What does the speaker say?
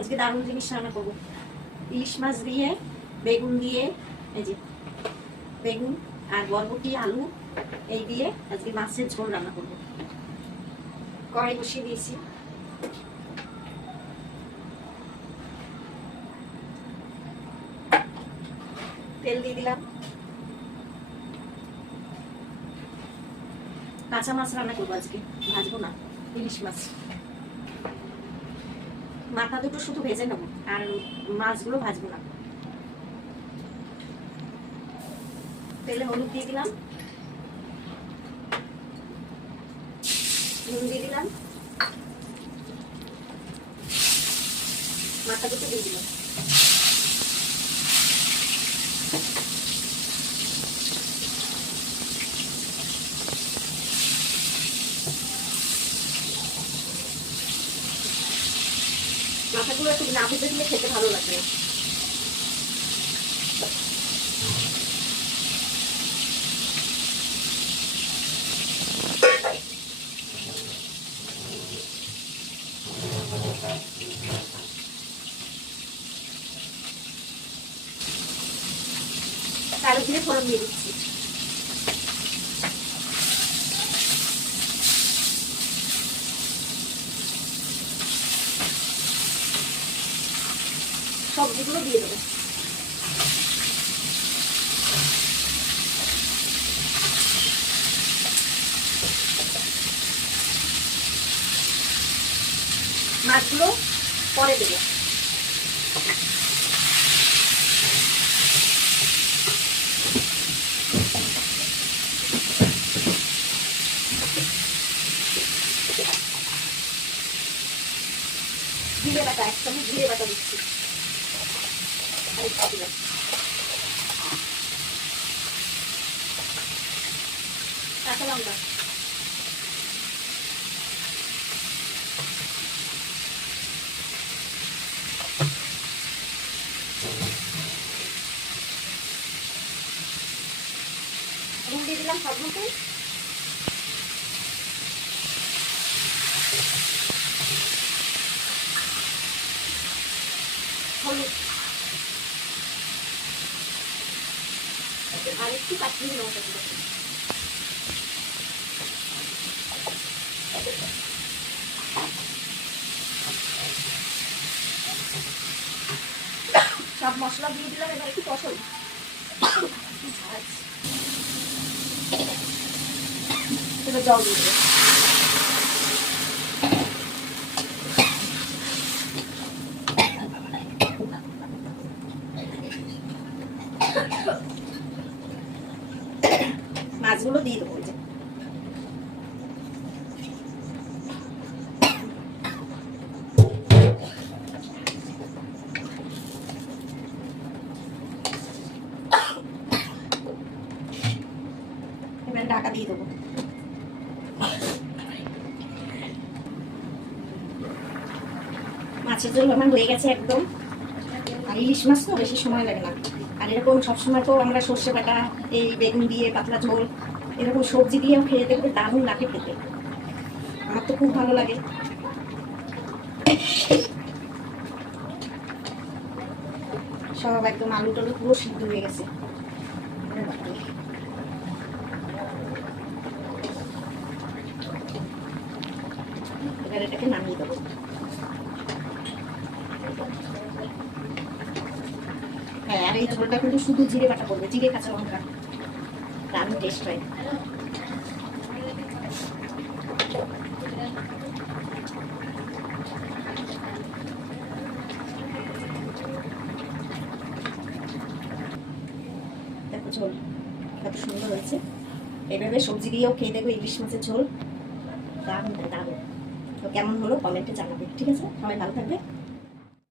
আজকে দারুণ জিনিস রান্না করবো। ইলিশ মাছ দিয়ে বেগুন দিয়ে, এই যে বেগুন আর বরবটি আলু এই দিয়ে আজকে মাছের ঝোল রান্না করবো। কড়াই বসিয়ে দিয়েছি, তেল দিয়ে দিলাম। কাঁচা মাছ রান্না করবো আজকে, ভাজবো না ইলিশ মাছ। মাথা দুটো শুধু ভেজে নেবো আর মাছগুলো ভাজবো না। তেলে হলুদ দিয়ে দিলাম, নুন দিয়ে দিলাম, মাথা দুটো দিয়ে দিলাম। মাথাগুলো একটু না ভেজে দিলে খেতে ভালো লাগবে। কালো জিরে ফোড়ন দিয়ে দিচ্ছি। সবজিগুলো দিয়ে দেবো। মাছগুলো পরে দেবো। জিরে বাটা, এক চামচ জিরে বাটা দিচ্ছি। কাঁচা লঙ্কা, নুন দিয়ে দিলাম সব মতো। হলুদ আর একটু কাশ্মীরি লঙ্কা দিলাম। সব মশলা দিয়ে দিলাম, এবার একটু কষাই। এবার জল দিয়ে দেবো। মাছগুলো দিয়ে দেবো। এবার ঢাকা দিয়ে দেবো। মাছের ঝোল আমার হয়ে গেছে একদম। আর ইলিশ মাছ তো বেশি সময় লাগে না। আর এরকম সবসময় তো আমরা সর্ষে বাটা, এই বেগুন দিয়ে পাতলা ঝোল, এরকম সবজি দিয়েও খেয়ে দেখবে দারুণ লাগে খেতে। আমার তো খুব ভালো লাগে। সব একদম আলু টালু পুরো সিদ্ধ হয়ে গেছে। এবার এটাকে নামিয়ে দেবো। হ্যাঁ, আর এই ঝোলটা কিন্তু শুধু জিরে বাটা পড়বে, জিরে কাঁচা লঙ্কা, দারুণ টেস্ট হয়। দেখো ঝোল কত সুন্দর হয়েছে। এইভাবে সবজি দিয়েও খেয়ে দেখো ইলিশ মাছের ঝোল, দারুণ দারুণ। তো কেমন হলো কমেন্টে জানাবে, ঠিক আছে? সবাই ভালো থাকবে।